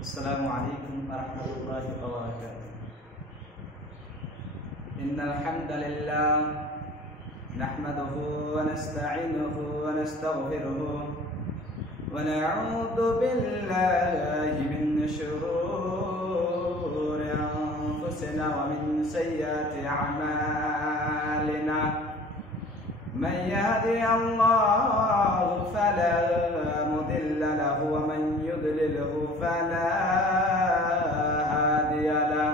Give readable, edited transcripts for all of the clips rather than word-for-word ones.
السلام عليكم ورحمة الله وبركاته. إن الحمد لله نحمده ونستعينه ونستغفره ونعوذ بالله من شرور أنفسنا ومن سيئات أعمالنا. من يهدي الله فلا مضل له ومن يضلله فلا هادي له،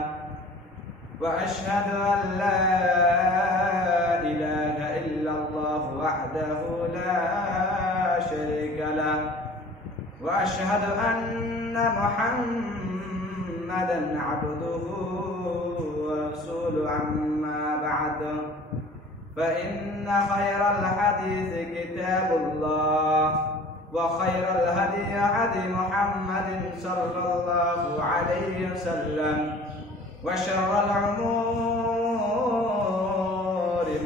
وأشهد أن لا إله إلا الله وحده لا شريك له، وأشهد أن محمدا عبده ورسوله. أما بعد، فإن خير الحديث كتاب الله، وخير الهدي هدي محمد صلى الله عليه وسلم، وشر الأمور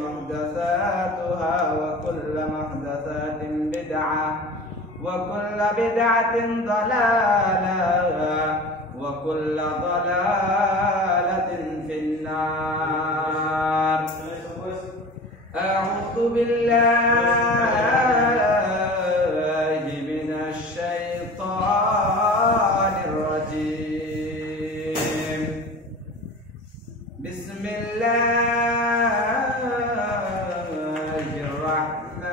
محدثاتها، وكل محدثات بدعة، وكل بدعة ضلالة، وكل ضلالة في النار. أعوذ بالله من الشيطان الرجيم. بسم الله الرحمن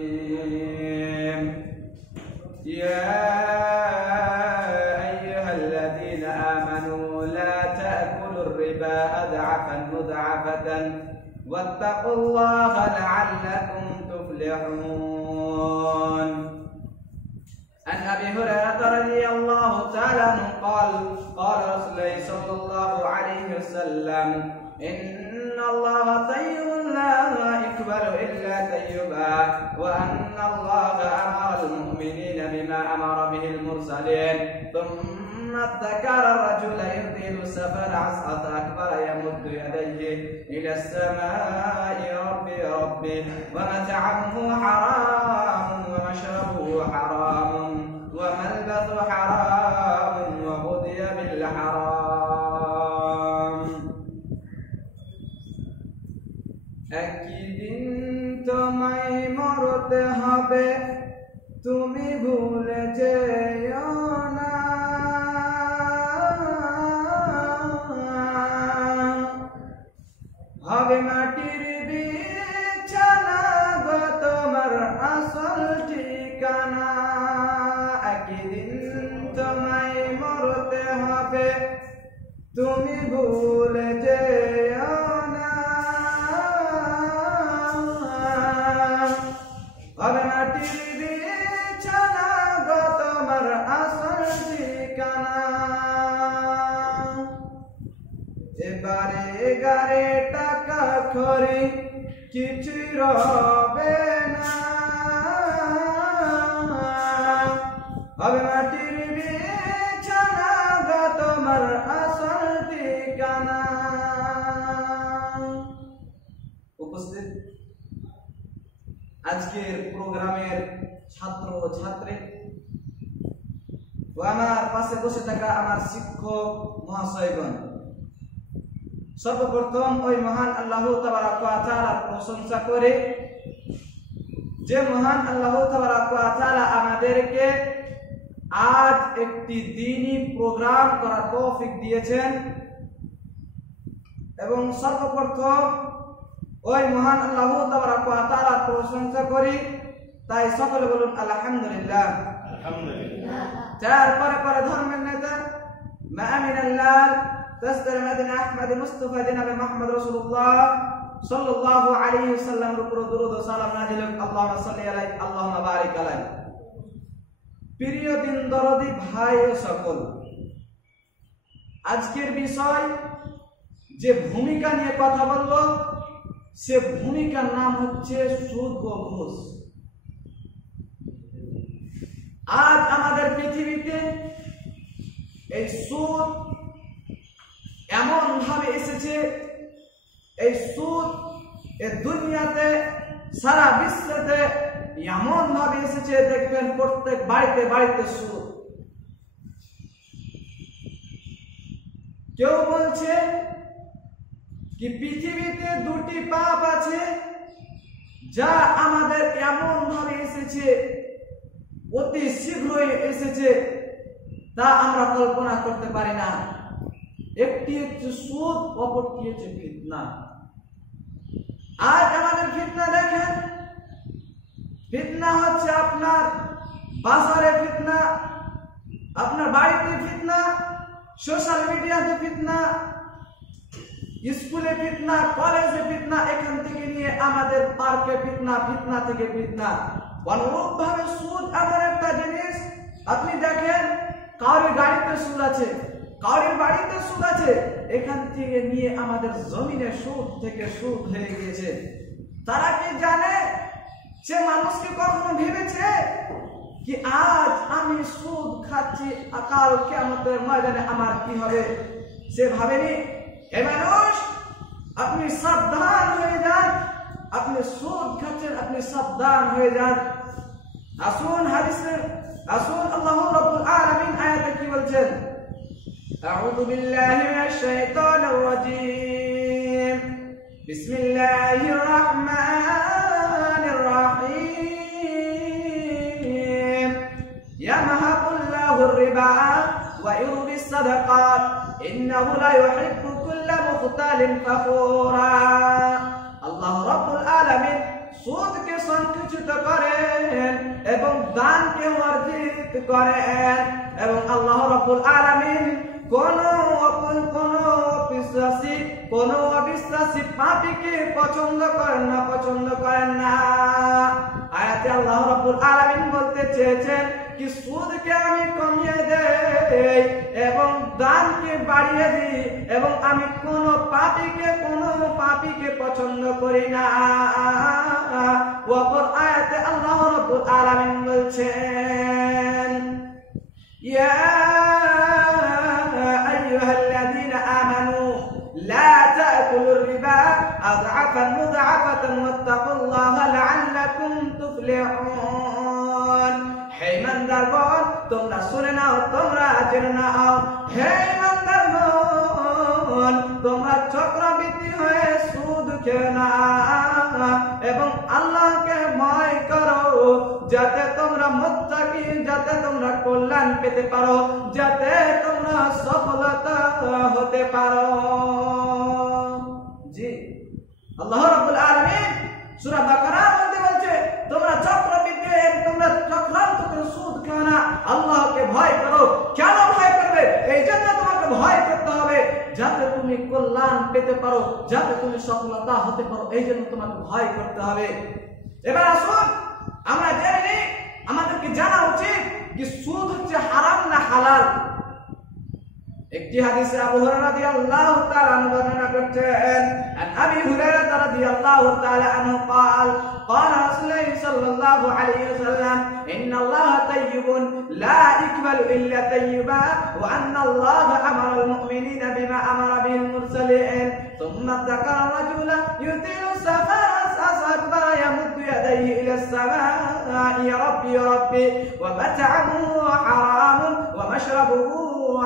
الرحيم. يا أيها الذين آمنوا لا تأكلوا الربا أضعافا مضاعفة واتقوا الله لعلكم تفلحون. عن أبي هريرة رضي الله تعالى عنه قال قال رسول الله صلى الله عليه وسلم: إن الله طيب لا يقبل إلا طيبا، وأن الله أمر المؤمنين بما أمر به المرسلين. ثم ذكر الرجل يطيل السفر عصعة أكبر يمد يديه إلى السماء: ربي ربي، ومطعمه حرام، ومشربه حرام، وملبسه حرام، وغذي بالحرام. একদিন তোমায় মরতে হবে, তুমি ভুলে যেও না। হবে মাটির বিছানা গো তোমার আসল ঠিকানা। একদিন তোমায় মরতে হবে, তুমি ভুলে যেও না। হবে মাটির বিছানা গো তোমার আসল ঠিকানা। এবারে গারে টাকা খড়ি কিছুই রবে না। হবে মাটির বিছানা গো তোমার আসল ঠিকানা। উপস্থিত আজকের প্রোগ্রামের ছাত্র ও ছাত্রী ও আমার পাশে বসে থাকা আমার শিক্ষক মহাশয়গণ, সর্বপ্রথম ওই মহান আল্লাহ তাবারক ওয়া তাআলার প্রশংসা করে, যে মহান আল্লাহ তাবারক ওয়া তাআলা আমাদেরকে আজ একটি দ্বীনি প্রোগ্রাম করার তৌফিক দিয়েছেন। এবং সর্বপ্রথম ওই মহান আল্লাহ তাবারক ওয়া তাআলার প্রশংসা করি, তাই সকলে বলুন আলহামদুলিল্লাহ। আলহামদুলিল্লাহ। তারপরে পরে ধর্মের নেতা মাআমিনাল্লাহ তাসদার মাদিনা আহমদ মুস্তাফা জনাবে মুহাম্মদ রাসূলুল্লাহ সাল্লাল্লাহু আলাইহি ওয়াসাল্লামের উপর দরুদ ও সালাম নাযিল হোক। আল্লাহুম্মা সাল্লি আলাইহি আল্লাহুম্মা বারিক আলাইহি। প্রিয় দিন দরদি ভাই ও সকল, আজকের বিষয় যে ভূমিকা নিয়ে কথা বলব, সে ভূমিকার নাম হচ্ছে সুদ ও ঘুষ। আজ আমাদের পৃথিবীতে এই সুদ এমন ভাবে এসেছে, এই সুদ এ দুনিয়াতে সারা বিশ্বতে এমন ভাবে এসেছে দেখবেন প্রত্যেক বাড়িতে বাড়িতে সুদ। কেউ বলছে কি পৃথিবীতে দুটি পাপ আছে যা আমাদের এমন ভাবে এসেছে, অতি শীঘ্রই এসেছে, তা আমরা কল্পনা করতে পারি না। একটি হচ্ছে সুদ, অপরটি হচ্ছে ফিতনা। আজ আমাদের ফিতনা দেখেন, ফিতনা হচ্ছে আপনার বাজারে ফিতনা, আপনার বাড়িতে ফিতনা, সোশ্যাল মিডিয়াতে ফিতনা, স্কুলে ফিতনা, কলেজে ফিতনা, এখান থেকে নিয়ে আমাদের পার্কে ফিতনা, ফিতনা থেকে ফিতনা। অনুরূপ ভাবে সুদ এমন একটা জিনিস, আপনি দেখেন কারোর গাড়িতে সুদ আছে, কারোর বাড়িতে সুদ আছে, এখান থেকে নিয়ে আমাদের জমিনে সুদ থেকে সুদ হয়ে গিয়েছে। তারা কি জানে? সে মানুষকে কখনো ভেবেছে কি আজ আমি সুদ খাচ্ছি, কাল কিয়ামতের ময়দানে আমার কি হবে? সে ভাবেনি। এ মানুষ, আপনি সাবধান হয়ে যান, আপনি সুদ খাচ্ছেন, আপনি সাবধান হয়ে যান। আসুন হাদিসের, আসুন আল্লাহ রাব্বুল আলামিন আয়াতে কি বলছেন? আউযু বিল্লাহি মিনাশ শাইতানির রাজীম, বিসমিল্লাহির রাহমানির রাহিম, ইয়ামহাকুল্লাহুর রিবা ওয়া ইউরবিস সাদাকাত ইন্নাহু লা ইউহিব্বু কুল্লা মুখতালিন ফাখুরা। আল্লাহ রাব্বুল আলামিন সুদকে সংকুচিত করেন এবং দানকে বর্জিত করেন, এবং আল্লাহ রাব্বুল আলামিন কোন অবিশ্বাসী পাপীকে পছন্দ করেন না, পছন্দ করেন না। আয়াতে আল্লাহ রাব্বুল আলামিন বলতে চেয়েছেন কি সুদকে আমি কমিয়ে দেই এবং দানকে বাড়িয়ে দিই, এবং আমি কোন পাপীকে পছন্দ করি না। অপর আয়াতে আল্লাহ রাব্বুল আলামিন বলছেন, ইয়া আইয়ুহাল্লাযীনা আমানু লা তা'কুলুর রিবা আযআফান মুযআফাতান ওয়াত্তাকুল্লাহা লা'আল্লাকুম তুফলিহুন। হে ইমানদারগণ, তোমরা শুনে নাও, তোমরা জেনে নাও। হে ইমানদারগণ, তোমরা চক্রবৃদ্ধি হয়ে সুদ খেও না, এবং আল্লাহকে ভয় করো, যাতে তোমরা মুত্তাকি, যাতে তোমরা কল্যাণ পেতে পারো, যাতে তোমরা সফলতা হতে পারো। জি, আল্লাহ রাব্বুল আলামিন সূরা বাকারার মধ্যে বলছে তোমরা চক্রবৃদ্ধি, তোমরা চক্রান্ত করে সুদ খাও না, আল্লাহকে ভয় করো। কেন ভয় করবে? এই জন্য তোমাকে ভয় করতে হবে যাতে তুমি কল্যাণ পেতে পারো, যাতে তুমি সফলতা হতে পারো, এই জন্য তোমাকে ভয় করতে হবে। এবার আসুন আমরা জেনে নিই, আমাদেরকে জানা উচিত যে সুদ হচ্ছে হারাম না হালাল। একটি হাদিসে আবু হুরায়রা রাদিয়াল্লাহু তাআলা আনহু বর্ণনা করছেন, আবি হুরায়রা রাদিয়াল্লাহু তাআলা আনহু قال قال رسول الله صلى الله عليه وسلم ان الله طيب لا يقبل الا طيبا وان الله امر المؤمنين بما امر به المرسلين ثم ذكر الرجل يطيل السفر فأكبر يمد يديه الى السماء يا ربي يا ربي ومتعمه حرام ومشربه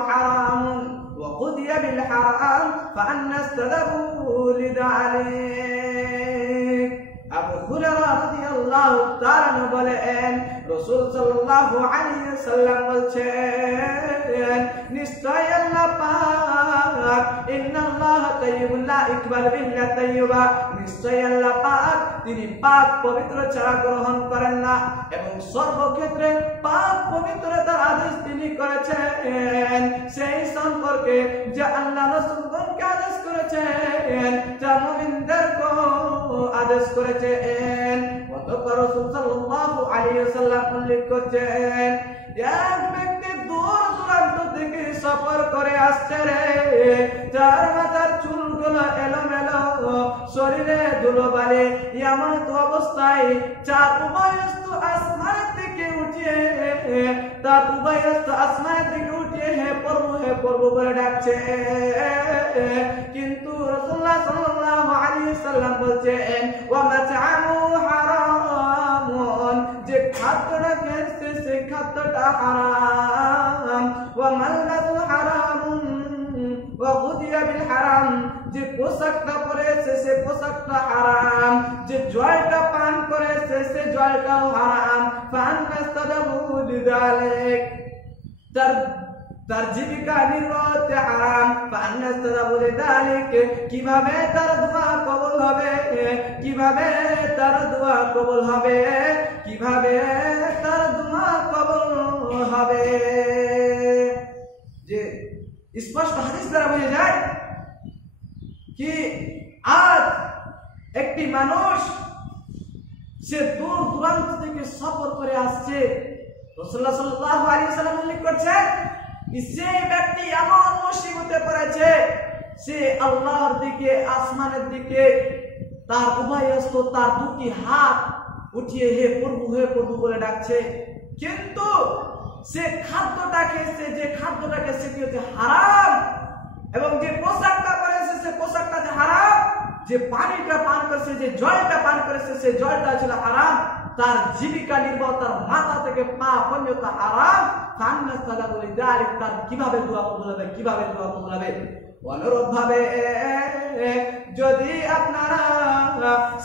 حرام وقضي بالحرام فأنى السلب عليك। আবু হুরায়রা রাদিয়াল্লাহু তাআলা বলেন, রাসূল সাল্লাল্লাহু আলাইহি ওয়াসাল্লাম বলছেন, নিশ্চয় আল্লাহ পাক, ইন্নাল্লাহা তাইয়্যিবুন লা ইকবালু ইল্লা তাইয়্যিবা, নিশ্চয় আল্লাহ পাক তিনি পাক পবিত্র ছাড়া গ্রহণ করেন না, এবং সর্বক্ষেত্রে পাক পবিত্রতার আদেশ তিনি করেছেন, সেই সম্পর্কে যে আল্লাহ রাসূলগণকে আদেশ করেছেন, যা মুমিনদেরকে আদেশ করেছেন। অতঃপর রাসূল সাল্লাল্লাহু আলাইহি ওয়াসাল্লাম উল্লেখ করছেন, এক ব্যক্তি দূর দূরান্ত থেকে সফর করে আসছে রে, যার মাথার চুলগুলো এলোমেলো, শরীরে ধুলোবালি, এমন অবস্থায় চার উভয়স্ত আসমানের দিকে উঠিয়ে, তার উভয়স্ত আসমানের দিকে উঠিয়ে হে প্রভু বলে ডাকছে, কিন্তু রাসূলুল্লাহ সাল্লাল্লাহু আলাইহি ওয়াসাল্লাম বলছেন, ওয়া মাতআমু হারামুন, খাদ্যটা খেয়েছে সেই খাদ্যটা হারাম, ওয়া মাল্লাতু হারামুন ওয়া গুদিয়া বিল হারাম, যে পোশাকটা পরেছে সে পোশাকটা হারাম, যে জলটা পান করেছে সে জলটাও হারাম। ফান্নাস্তাদাবু লিযালিক, তার জীবিকা নির্বাহ হারাম। ফান্নাস্তাদাবু লিযালিক, কিভাবে তার দোয়া কবুল হবে, কিভাবে তার দোয়া কবুল হবে, কিভাবে তার দোয়া কবুল হবে। যে স্পষ্ট হাদিস দ্বারা বোঝা যায় কি আজ একটি মানুষ সে দূর দূরান্ত থেকে সফর করে আসছে, রাসূলুল্লাহ সাল্লাল্লাহু আলাইহি ওয়াসাল্লাম উল্লেখ করছেন যে সেই ব্যক্তি এমন মুসিবতে পড়েছে, সে আল্লাহর দিকে আসমানের দিকে তার উভয় হস্ত তার দুটি হাত উঠিয়ে হে প্রভু বলে ডাকছে, কিন্তু সে খাদ্যটা খেয়েছে, যে খাদ্যটা খেয়েছে সেটি হচ্ছে হারাম, এবং যে পোশাকটা পরেছে সে পোশাকটা হারাম, যে পানিটা পান করেছে, যে জলটা পান করেছে সে জলটা ছিল হারাম, তার জীবিকা নির্বাহ তার মাথা থেকে পা পর্যন্ত হারাম। ফান্নাস্তাদাবু লিযালিক, তার কিভাবে দোয়া কবুল হবে, কিভাবে দোয়া কবুল হবে। অনুরূপ ভাবে যদি আপনারা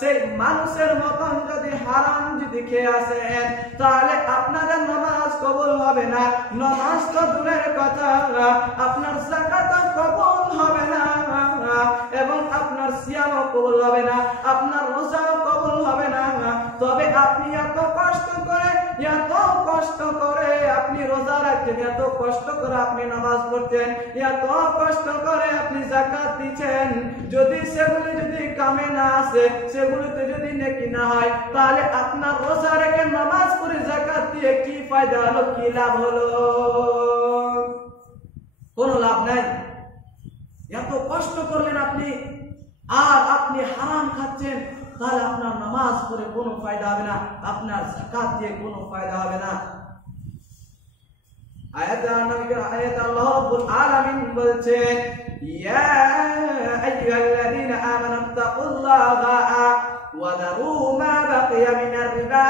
সেই মানুষের মতন যদি হারাম যদি খেয়ে আসেন, তাহলে আপনাদের নামাজ কবুল হবে না। নামাজ তো দূরের কথা, আপনার যাকাত কবুল হবে না, এবং আপনার সিয়ামও কবুল হবে না, আপনার রোজাও কবুল হবে না। তবে আপনি এত কষ্ট করে আপনি রোজা রাখছেন, এত কষ্ট করে আপনি নামাজ পড়ছেন, এত কষ্ট করে আপনি যাকাত দিচ্ছেন, যদি সেগুলি যদি কামে না আসে, সেগুলিতে যদি নেকি না হয়, তাহলে আপনার রোজা রেখে নামাজ পড়ে যাকাত দিয়ে কি ফায়দা হলো, কি লাভ হলো? কোনো লাভ নাই। এত কষ্ট করলেন আপনি আর আপনি হারাম খাচ্ছেন, তাহলে আপনার নামাজ পড়ে কোনো ফায়দা হবে না, আপনার যাকাত দিয়ে কোনো ফায়দা হবে না। আয়াত আল্লাহ রাব্বুল আলামিন বলছেন, ইয়া আইয়ুহাল্লাযীনা আমানু তাকুল্লাহা ওয়া যারু মা বাকিয়া মিনার রিবা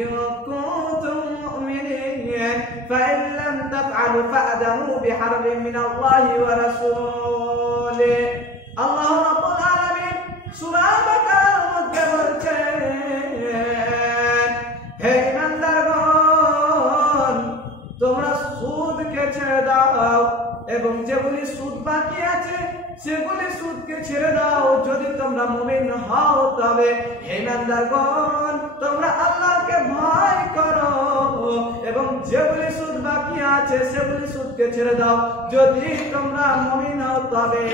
ইন কুনতুম মুমিনিন ফাইন লাম তাফআলু ফা'যানু বিহারবিন মিনাল্লাহি ওয়া রাসূলিহি। আল্লাহ রাব্বুল আলামিন সূরা বাকারার মধ্যে বলছেন, হে ঈমানদারগণ, তোমরা সুদকে ছেড়ে দাও এবং যেগুলি সুদ বাকি আছে সেগুলি সুদকে ছেড়ে দাও, যদি তোমরা মুমিন হও তবে। হে ঈমানদারগণ, তোমরা আল্লাহকে ভয় করো এবং যেগুলি সুদ বাকি আছে সেগুলি সুদকে ছেড়ে দাও, যদি তোমরা মুমিন হও তবে।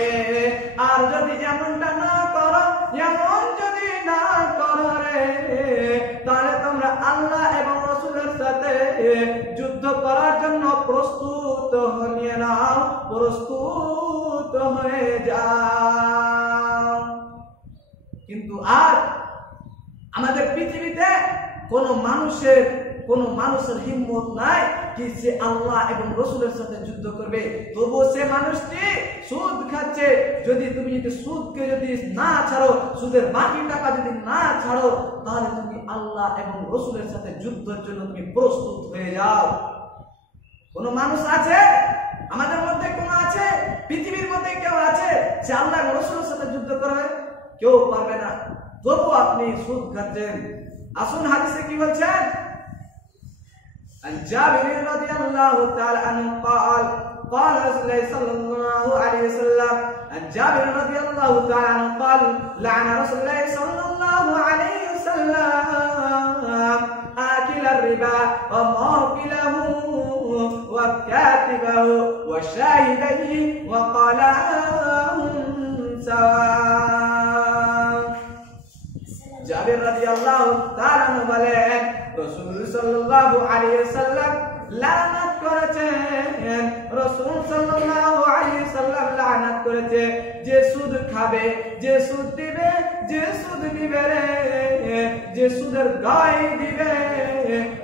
আর যদি এমনটা না করো, এমন যদি না করো রে, তাহলে তোমরা আল্লাহ এবং রাসূলের সাথে যুদ্ধ করার জন্য প্রস্তুত হয়ে নাও, প্রস্তুত হয়ে যাও। কিন্তু আজ আমাদের পৃথিবীতে কোনো মানুষের হিম্মত নাই কি সে আল্লাহ এবং রাসূলের সাথে যুদ্ধ করবে। তবুও সে মানুষটি সুদ খাচ্ছে। যদি তুমি যদি সুদকে যদি না ছাড়ো, সুদের বাকি টাকা যদি না ছাড়ো, তাহলে তুমি আল্লাহ এবং রাসূলের সাথে যুদ্ধের জন্য তুমি প্রস্তুত হয়ে যাও। কোন মানুষ আছে আমাদের মধ্যে, কোন আছে পৃথিবীর মধ্যে কেউ আছে যে আল্লাহ এবং রাসূলের সাথে যুদ্ধ করবে? কেউ পারবে না। তবু আপনি সুদ খাচ্ছেন। আসুন হাদিসে কি বলছেন? عن جابر رضي الله تعالى عنه قال قال رسول الله صلى الله عليه وسلم عن جابر رضي الله تعالى عنه قال لعن رسول الله صلى الله عليه وسلم آكل الربا وموكله وكاتبه وشاهديه وقال هم سواء। জাবির রাদিয়াল্লাহু তাআলা বলেন, রাসূল সাল্লাল্লাহু আলাইহি ওয়াসাল্লাম লানাত করেছেন, রাসূল সাল্লাল্লাহু আলাইহি ওয়াসাল্লাম লানাত করেছে যে সুদ খাবে, যে সুদ দিবে, যে সুদ দিবে রে, যে সুদের গায় দিবে,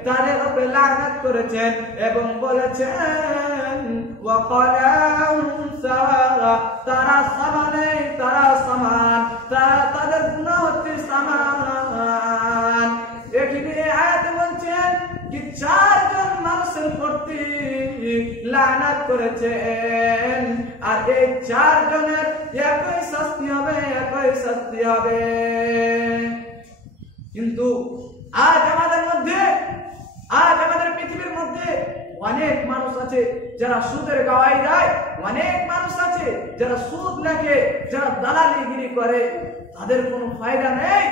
তাদের উপরে লানাত করেছেন এবং বলেছেন ওয়াকালাম সাওয়া, তারা সমান, তারা সমান, তাদের গুনাহ হচ্ছে সমান। এখানে আয়াত বলছেন চারজন মানুষের প্রতি লানাত করেছেন, আর এই চারজনের একই শাস্তি হবে, একই শাস্তি হবে। কিন্তু আজ আমাদের পৃথিবীর মধ্যে অনেক মানুষ আছে যারা সুদের গাওয়াই দেয়, অনেক মানুষ আছে যারা সুদ লেখে, যারা দালালিগিরি করে, তাদের কোনো ফায়দা নেই,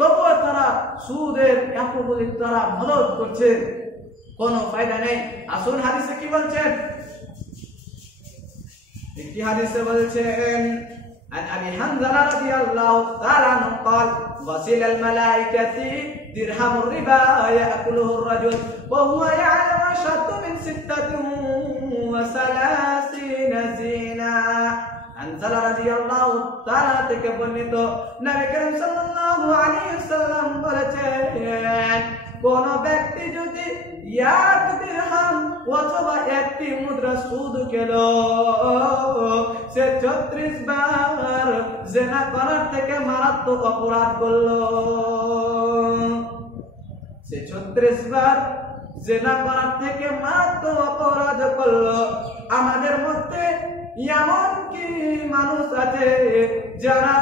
তবুও তারা সুদের এতগুলি তারা মদত করছে, কোনো ফায়দা নেই। আসুন হাদিসে কি বলছেন, একটি হাদিসে বলছেন عن أبي حنظلة رضي الله تعالى عنه قال غسل الملائكة درهم الربا يأكله الرجل وهو يعلم أشد من 36 زينا। حنظلة رضي الله تعالى থেকে বর্ণিত নবী করিম সাল্লাল্লাহু আলাইহি ওয়াসাল্লাম বলেছেন, কোন ব্যক্তি যদি এক দিরহাম অথবা একটি মুদ্রা সুদ খেল, সে 36 বার জিনা করার থেকে মারাত্মক অপরাধ করল। সে 36 বার জিনা করার থেকে মারাত্মক অপরাধ করল। আমাদের মধ্যে এমন কি মানুষ আছে যারা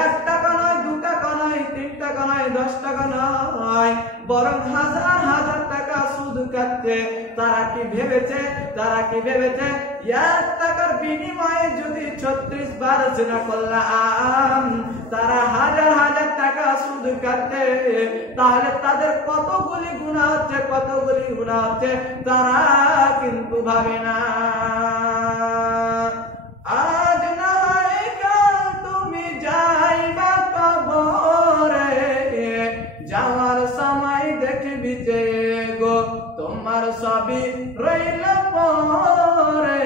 1 টাকা নয়, 2 টাকা নয়, 3 টাকা নয়, 10 টাকা নয়, বরং হাজার হাজার টাকা সুদ খাচ্ছে। তারা কি ভেবেছে 1 টাকার বিনিময়ে যদি 36 বার জিনা করলাম, তারা হাজার হাজার টাকা সুদ খাচ্ছে, তাহলে তাদের কতগুলি গুনাহ হচ্ছে, তারা কিন্তু ভাবে না। আজ না হয় কাল তুমি যাইবা কবরে, যাওয়ার সময় দেখবি যে গো তোমার সবই রইল পরে,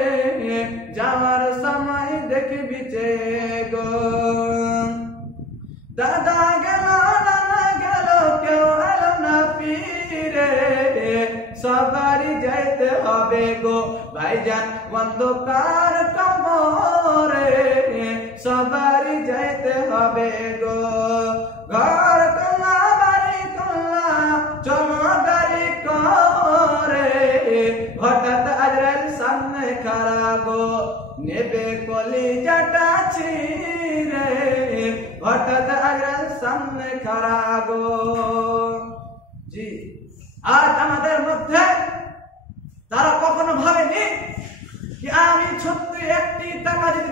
যাওয়ার সময় দেখবি যে গো। দাদা গেল, নানা গেল, কেউ এলো না ফিরে, সবারই যাইতে হবে গো ভাইজান অন্ধকার কবরে, সবারই যাইতে হবে গো। ঘর কল্লা বাড়ি কল্লা চলো গাড়ি করে, হঠাৎ আজরাইল সামনে খাড়া গো, নেবে কলিজাটা ছিঁড়ে, হঠাৎ আজরাইল সামনে খাড়া গো। জি, আজ আমাদের মধ্যে তারা কখনো ভাবেনি কি আমি 36 টাকা যদি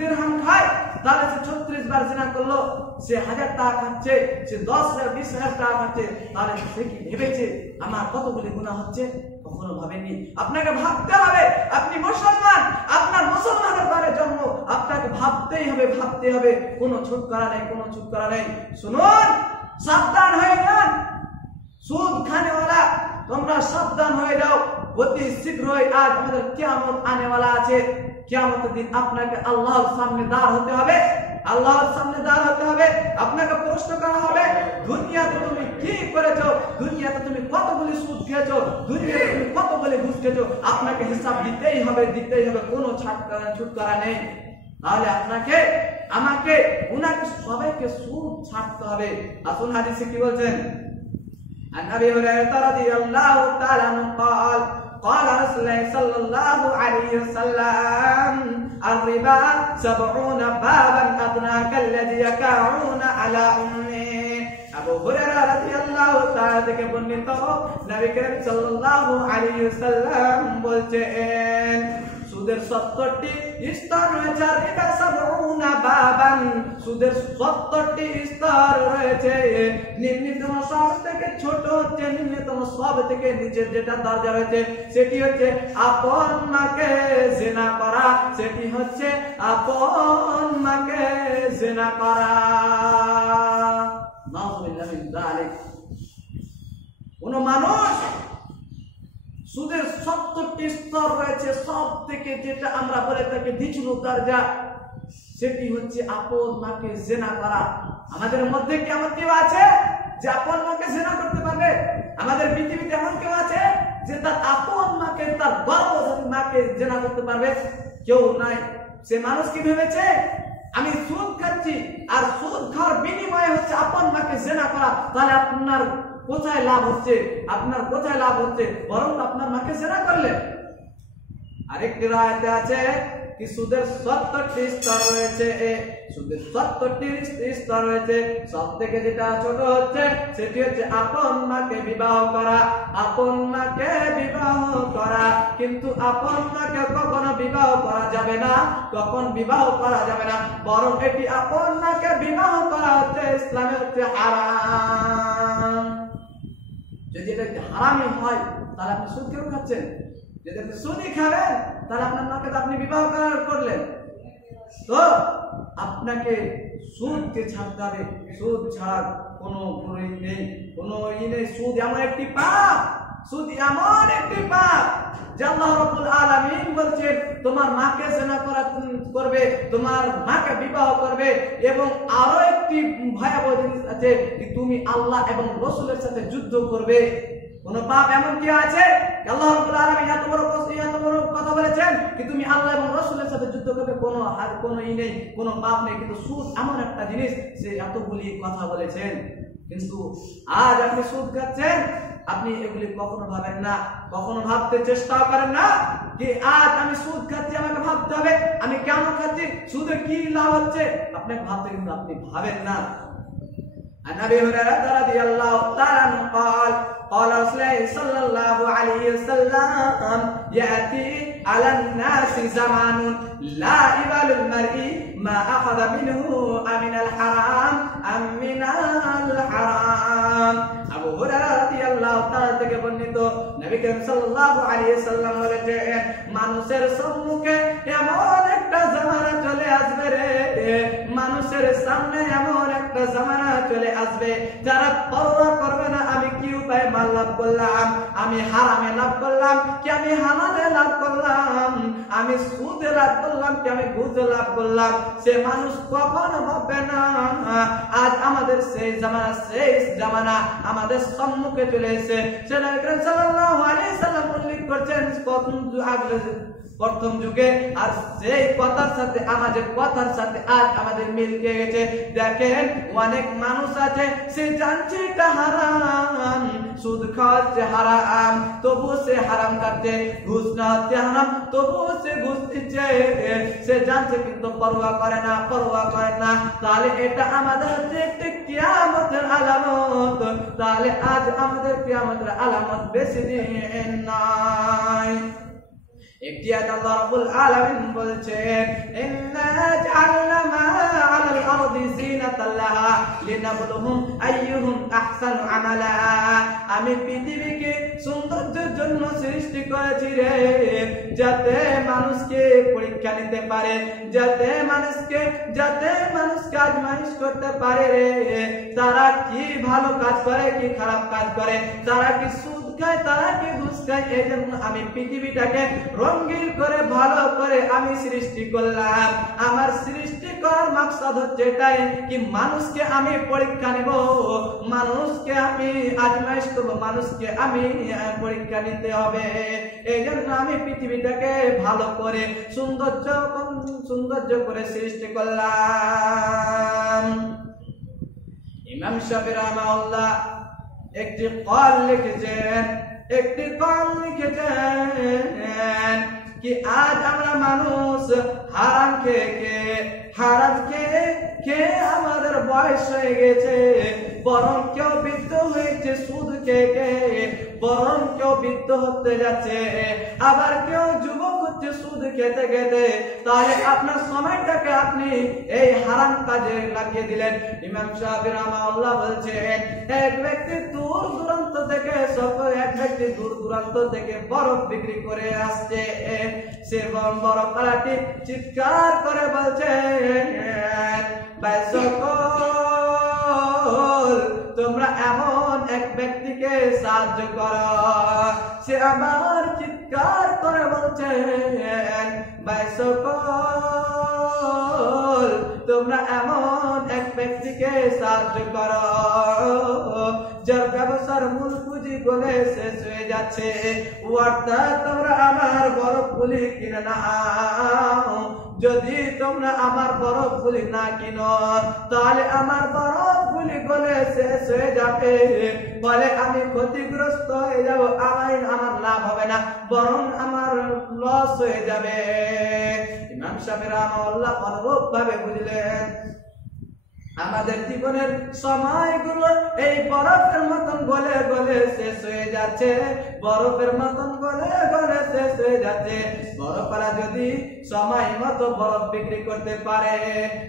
দিরহাম খাই, তাহলে সে 36 বার জিনা করলো, সে 1000 টাকা খাচ্ছে, সে 10,000 20,000 টাকা খাচ্ছে, তাহলে সে কি ভেবেছে আমার কতগুলি গুনাহ হচ্ছে? কখনো ভাবেনি। আপনাকে ভাবতে হবে, আপনি মুসলমান, আপনার মুসলমানের ঘরে জন্ম, আপনাকে ভাবতেই হবে, কোনো ছুটকারা নেই। শুনুন, সাবধান হয়ে যান, সুদ খানেওয়ালা তোমরা সাবধান হয়ে যাও। অতি শীঘ্রই আজ আমাদের কিয়ামত আনেওয়ালা আছে। কিয়ামতের দিন আপনাকে আল্লাহর সামনে দাঁড় হতে হবে, আপনাকে প্রশ্ন করা হবে, দুনিয়াতে তুমি কি করেছো, দুনিয়াতে তুমি কতগুলি সুদ খেয়েছো, দুনিয়াতে তুমি কতগুলি ঘুষ খেয়েছো, আপনাকে হিসাব দিতেই হবে, কোনো ছুটকারা নেই। তাহলে আপনাকে, আমাকে, উনাকে, সবাইকে সুদ ছাড়তে হবে। আসুন হাদিসে কি বলছেন, عن أبي هريرة رضي الله تعالى عنه قال قال رسول الله صلى الله عليه وسلم الربا 70 بابا أدنى كالذي يقعون على أمه। আবু হুরায়রা রাদিয়াল্লাহু তাআলা থেকে বর্ণিত নবী করিম সাল্লাল্লাহু আলাইহি ওয়াসাল্লাম বলছেন, সুদের 70টি স্তর রয়েছে, রিবা 70 বাবান, সুদের 70টি স্তর রয়েছে। নিম্নতম সব থেকে ছোট হচ্ছে, নিম্নতম সব থেকে নিচের যেটা দরজা রয়েছে সেটি হচ্ছে আপন মাকে জিনা করা, নাউযুবিল্লাহি মিন যালিক। কোন মানুষ, সুদের 70টি স্তর রয়েছে, সব থেকে যেটা আমরা বলে থাকি নিচু দরজা, সেটি হচ্ছে আপন মাকে জিনা করা। আমাদের মধ্যে কি এমন কেউ আছে যে আপন মাকে জিনা করতে পারবে? আমাদের পৃথিবীতে এমন কেউ আছে যে তার আপন মাকে, তার গর্ভধারী মাকে জিনা করতে পারবে? কেউ নাই। সে মানুষ কি ভেবেছে, আমি সুদ খাচ্ছি আর সুদ খাওয়ার বিনিময়ে হচ্ছে আপন মাকে জিনা করা, তাহলে আপনার কোথায় লাভ হচ্ছে, আপনার কোথায় লাভ হচ্ছে, বরং আপনার মাকে জেনা করলেন। আরেকটি রায়তে আছে কি সুদের 70টি স্তর রয়েছে, সুদের 70টি স্তর রয়েছে। সব থেকে যেটা ছোট হচ্ছে সেটি হচ্ছে আপন মাকে বিবাহ করা, আপন মাকে বিবাহ করা। কিন্তু আপন মাকে কখনো বিবাহ করা যাবে না, কখন বিবাহ করা যাবে না, বরং এটি আপন মাকে বিবাহ করা হচ্ছে ইসলামের হচ্ছে হারাম। যদি এটা হারামই হয় তাহলে আপনি সুদ কেন খাচ্ছেন? যদি আপনি সুদই খাবেন তাহলে আপনার মাকে তো আপনি বিবাহ করলেন। তো আপনাকে সুদকে ছাড়তে হবে, সুদ ছাড়ার কোনো নেই, কোনো নেই। সুদ এমন একটি পাপ, সুদ এমন একটি পাপ যে আল্লাহ রাব্বুল আলামিন বলছেন তোমার মাকে জিনা করবে, তোমার মাকে বিবাহ করবে, এবং আরো একটি ভয়াবহ জিনিস আছে যে তুমি আল্লাহ এবং রাসূলের সাথে যুদ্ধ করবে। কোন পাপ এমন কি আছে আল্লাহ রাব্বুল আলামিন এত বড় কথা বলেছেন কি তুমি আল্লাহ এবং রাসূলের সাথে যুদ্ধ করবে? কোনো নেই, কোনো পাপ নেই। কিন্তু সুদ এমন একটা জিনিস সে এতগুলি কথা বলেছেন, কিন্তু আজ আপনি সুদ খাচ্ছেন। আপনি এগুলি কখনো ভাবেন না, কখনো ভাবতে চেষ্টা করেন না যে আজ আমি সুদ খাচ্ছি, আমাকে ভাবতে হবে আমি কেন খাচ্ছি, সুদে কি লাভ হচ্ছে, আপনাকে ভাবতে, কিন্তু আপনি ভাবেন না। عن ابي هريره رضي الله تعالى عنه قال قال رسول الله صلى الله عليه وسلم ياتي على الناس زمان لا يبال المرء ما اخذ منه امن الحرام ام من الحرام। আবু হুরায়রা রাদিয়াল্লাহু তাআলা থেকে বর্ণিত নবী করিম সাল্লাল্লাহু আলাইহি ওয়াসাল্লাম বলেছেন মানুষের সম্মুখে এমন একটা জামানা চলে আসবে রে, মানুষের সামনে এমন একটা জামানা চলে আসবে যারা পরোয়া করবে না আমি কি উপায়ে মাল লাভ করলাম, আমি হারামে লাভ করলাম কি আমি হালালে লাভ করলাম, আমি সুদে লাভ করলাম কি আমি ঘুষে লাভ করলাম। সে মানুষ কখনো ভাববে না। আজ আমাদের সেই জামানা আমাদের সম্মুখে চলে এসেছে। সে নবী করিম সাল্লাল্লাহু আলাইহি সাল্লাম উল্লেখ করছেন প্রথম যুগে, আর সেই কথার সাথে আমাদের কথার সাথে আজ আমাদের মিল খেয়ে গেছে। দেখেন অনেক মানুষ আছে সে জানছে এটা হারাম, সুদ খাওয়াচ্ছে হারাম, তবুও সে হারাম খাচ্ছে, ঘুষ নেওয়াচ্ছে হারাম, তবুও সে ঘুষ দিচ্ছে। সে জানছে কিন্তু পরোয়া করে না, পরোয়া করে না। তাহলে এটা আমাদের হচ্ছে একটি কিয়ামতের আলামত। তাহলে আজ আমাদের কিয়ামতের আলামত বেশি দিন নাই। একটি আয়াত আল্লাহ রাব্বুল আলামিন বলছেন ইন্না জাআলনা মা আলাল আরদি জিনাতাল লাহা লিনাবলুহুম আইয়ুহুম আহসানু আমালা। আমি পৃথিবীকে সৌন্দর্যের জন্য সৃষ্টি করেছি রে, যাতে মানুষকে পরীক্ষা নিতে পারে, যাতে মানুষকে আজমাইশ করতে পারে রে, তারা কি ভালো কাজ করে কি খারাপ কাজ করে, তারা কি সুদ খায় তারা কি ঘুষ খায়। এই জন্য আমি পৃথিবীটাকে রঙিন করে ভালো করে আমি সৃষ্টি করলাম। আমার সৃষ্টি করার মাকসাদ হচ্ছে এটাই কি মানুষকে আমি পরীক্ষা নেব, মানুষকে আমি আজমাইশ করব, মানুষকে আমি পরীক্ষা নিতে হবে। এই জন্য আমি পৃথিবীটাকে ভালো করে সৌন্দর্য করে সৃষ্টি করলাম। ইমাম শাফিঈ রাহিমাহুল্লাহ একটি কল লিখেছেন কি আজ আমরা মানুষ হারাম খেয়ে আমাদের বয়স হয়ে গেছে, বরং কেউ বৃদ্ধ হয়েছে সুদ খেয়ে, বরং কেউ বৃদ্ধ হতে যাচ্ছে, আবার কেউ যুবক হচ্ছে সুদ খেতে খেতে। তাহলে আপনার সময়টাকে আপনি এই হারাম কাজে লাগিয়ে দিলেন। ইমাম শাফিঈ রাহিমাহুল্লাহ বলছেন এক ব্যক্তি দূর দূরান্ত থেকে বরফ বিক্রি করে আসছে, সে বরফ পালাটি চিৎকার করে বলছে ভাই সকল তোমরা এমন এক ব্যক্তিকে সাহায্য করো। সে আবার চিৎকার করে বলছেন ভাই সকল তোমরা এমন এক ব্যক্তিকে সাহায্য করো যার ব্যবসার মূল পুঁজি গলে শেষ হয়ে যাচ্ছে, অর্থাৎ তোমরা আমার বরফগুলি কিনে নাও। যদি তোমরা আমার বরফগুলি না কিনো তাহলে আমার বরফগুলি গলে শেষ হয়ে যাবে, ফলে আমি ক্ষতিগ্রস্ত হয়ে যাব, আমার লাভ হবে না, বরং আমার লস হয়ে যাবে। ইমাম শাফিঈ রাহিমাহুল্লাহ অনুরূপভাবে বুঝলেন আমাদের জীবনের সময়গুলো এই বরফের মতন গলে গলে শেষ হয়ে যাচ্ছে, বরফের মতন গলে গলে শেষ হয়ে যাচ্ছে। বরফরা যদি সময় মতো বরফ বিক্রি করতে পারে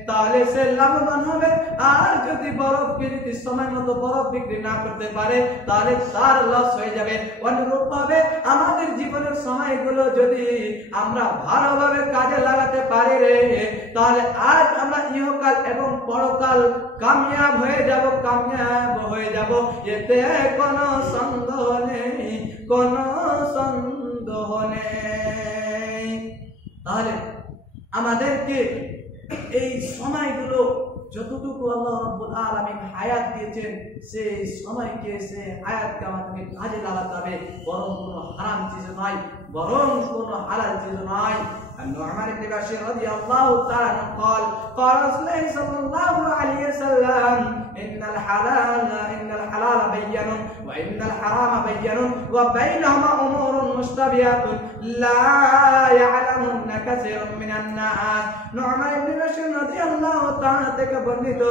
তাহলে সে লাভবান হবে, আর যদি বরফ কিনতে সময় মতো বরফ বিক্রি না করতে পারে তাহলে তার লস হয়ে যাবে। অনুরূপভাবে আমাদের জীবনের সময়গুলো যদি আমরা ভালোভাবে কাজে লাগাতে পারি রে, তাহলে আজ আমরা ইহকাল এবং পরকাল কামিয়াব হয়ে যাব, এতে কোনো সন্দেহ নেই, কোনো সন্দেহ নেই। তাহলে আমাদেরকে এই সময়গুলো যতটুকু আল্লাহ রাব্বুল আলামিন হায়াত দিয়েছেন সেই সময়কে, সেই হায়াতকে আমাদেরকে কাজে লাগাতে হবে, বরং কোনো হারাম চিজ নয়, বরং কোনো হালাল চিজ নয়। النعمان بن بشير رضي الله تعالى عنه قال رسول الله صلى الله عليه وسلم إن الحلال بين وإن الحرام بين وبينهما أمور مشتبهات لا يعلمهن كثير من الناس। نعمان بن بشير رضي الله تعالى থেকে বর্ণিত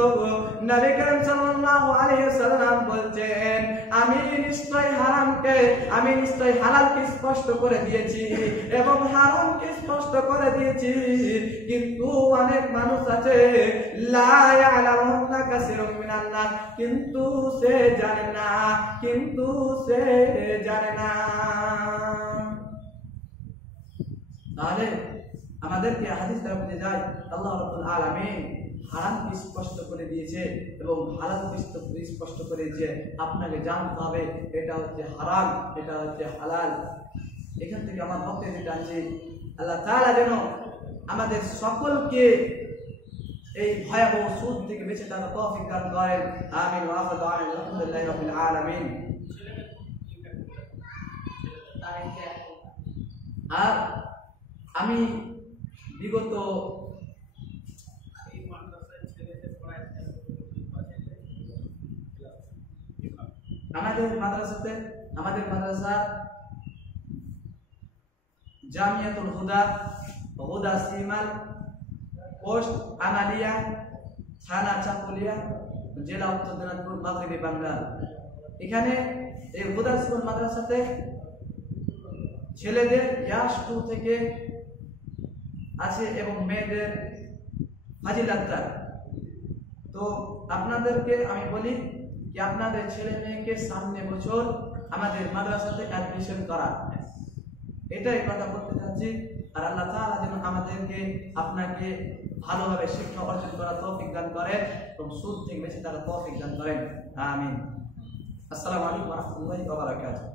নবী করিম সাল্লাল্লাহু আলাইহি ওয়াসাল্লাম বলছেন আমি নিশ্চয় হালালকে স্পষ্ট করে দিয়েছি এবং হারামকে স্পষ্ট করে দিয়েছি, কিন্তু অনেক মানুষ আছে লা ইয়ালামুনা কাসীরুম মিনান নাস, কিন্তু সে জানে না। তাহলে আমাদেরকে হাদিস দ্বারা বুঝে যায় আল্লাহ রাব্বুল আলামিন হারামকে স্পষ্ট করে দিয়েছে এবং হালালকে স্পষ্ট করে দিয়েছে। আপনাকে জানতে হবে এটা হচ্ছে হারাম, এটা হচ্ছে হালাল। এখান থেকে আমার বক্তব্য জানছি আল্লাহ তাআলা যেন আমাদের সকলকে এই ভয়াবহ সুদ থেকে বেঁচে থাকার তৌফিক দান করেন। আমিন ওয়া আখিরু দাওয়ানা আলহামদুলিল্লাহি রাব্বিল আলামিন। আর আমি বিগত আমাদের মাদ্রাসা জামিয়াতুল হুদা সিমাল পোস্ট আনালিয়া থানা চাকুলিয়া জেলা উত্তর দিনাজপুর মাগরিবি বাংলা। এখানে এই হুদা সিমাল মাদ্রাসাতে ছেলেদের ক্লাস 2 থেকে আছে এবং মেয়েদের ফাজিলাত্তা। তো আপনাদেরকে আমি বলি যে আপনাদের ছেলে মেয়েকে সামনে বছর আমাদের মাদ্রাসাতে অ্যাডমিশন করা, এটাই কথা বলতে চাচ্ছি। আর আল্লাহ তাআলা যেন আমাদেরকে আপনাকে ভালোভাবে শিক্ষা অর্জন করার তৌফিক দান করেন এবং সুদ থেকে বেঁচে থাকার তৌফিক দান করেন। আমিন। আসসালামু আলাইকুম ওয়া রাহমাতুল্লাহি ওয়া বারাকাতুহু।